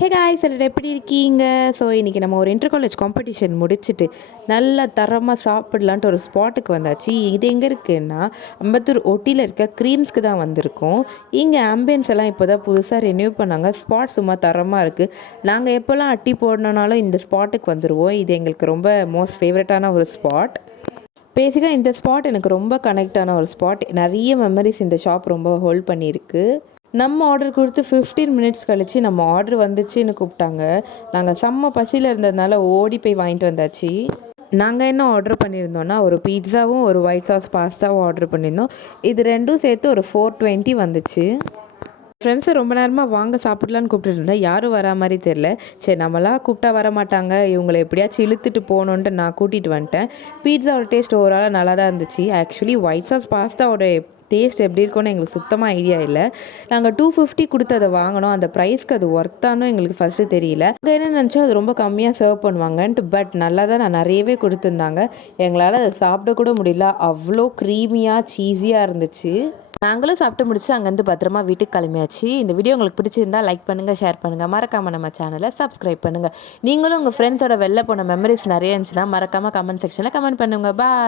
Hey guys எல்லாரும் எப்படி இருக்கீங்க? ஸோ இன்றைக்கி நம்ம ஒரு இன்டர் காலேஜ் காம்படிஷன் முடிச்சுட்டு நல்லா தரமாக சாப்பிடலான்ட்டு ஒரு ஸ்பாட்டுக்கு வந்தாச்சு. இது எங்கே இருக்குன்னா அம்பத்தூர் ஒட்டியில் இருக்க க்ரீம்ஸ்க்கு தான் வந்திருக்கோம். இங்கே ஆம்பியன்ஸ் எல்லாம் இப்போ தான் புதுசாக ரெனியூ பண்ணாங்க. ஸ்பாட் சும்மா தரமாக இருக்குது. நாங்கள் எப்போல்லாம் அட்டி போடணுனாலும் இந்த ஸ்பாட்டுக்கு வந்துடுவோம். இது எங்களுக்கு ரொம்ப மோஸ்ட் ஃபேவரட்டான ஒரு ஸ்பாட். பேசிக்காக இந்த ஸ்பாட் எனக்கு ரொம்ப கனெக்ட் ஆன ஒரு ஸ்பாட். நிறைய மெமரிஸ் இந்த ஷாப் ரொம்ப ஹோல்ட் பண்ணியிருக்கு. நம்ம ஆர்டர் கொடுத்து 15 மினிட்ஸ் கழித்து நம்ம ஆர்டர் வந்துச்சுன்னு கூப்பிட்டாங்க. நாங்கள் செம்ம பசியில் இருந்ததுனால ஓடி போய் வாங்கிட்டு வந்தாச்சு. நாங்கள் என்ன ஆர்டர் பண்ணியிருந்தோன்னா ஒரு பீட்சாவும் ஒரு ஒயிட் சாஸ் பாஸ்தாவும் ஆர்டர் பண்ணியிருந்தோம். இது ரெண்டும் சேர்த்து ஒரு 420 வந்துச்சு. ஃப்ரெண்ட்ஸை ரொம்ப நேரமாக வாங்க சாப்பிடலான்னு கூப்பிட்டு இருந்தேன். யாரும் வரா மாதிரி தெரில. சரி நம்மளாம் கூப்பிட்டா வர மாட்டாங்க, இவங்களை எப்படியாச்சும் இழுத்துட்டு போகணுன்ட்டு நான் கூட்டிகிட்டு வந்துட்டேன். பீட்சாவோட டேஸ்ட் ஓவரால் நல்லா தான் இருந்துச்சு. ஆக்சுவலி ஒயிட் சாஸ் பாஸ்தாவோட டேஸ்ட் எப்படி இருக்கும்னு எங்களுக்கு சுத்தமாக ஐடியா இல்லை. நாங்கள் 250 கொடுத்து அதை வாங்கினோம். அந்த ப்ரைஸ்க்கு அது ஒர்த்தானோ எங்களுக்கு ஃபஸ்ட்டு தெரியல. அங்கே என்ன நினச்சா அது ரொம்ப கம்மியாக சர்வ் பண்ணுவாங்கன்ட்டு. பட் நல்லா தான் நான் நிறையவே கொடுத்துருந்தாங்க. எங்களால் அதை சாப்பிட கூட முடியல. அவ்வளோ க்ரீமியாக சீஸியாக இருந்துச்சு. நாங்களும் சாப்பிட்டு முடிச்சு அங்கேருந்து பத்திரமா வீட்டுக்கு கிளம்பியாச்சு. இந்த வீடியோ உங்களுக்கு பிடிச்சிருந்தா லைக் பண்ணுங்கள், ஷேர் பண்ணுங்கள், மறக்காமல் நம்ம சேனலை சப்ஸ்கிரைப் பண்ணுங்கள். நீங்களும் உங்கள் ஃப்ரெண்ட்ஸோட வெளில போன மெமரிஸ் நிறைய இருந்துச்சுன்னா மறக்காமல் கமெண்ட் செக்ஷனில் கமெண்ட் பண்ணுங்கள். பாய்.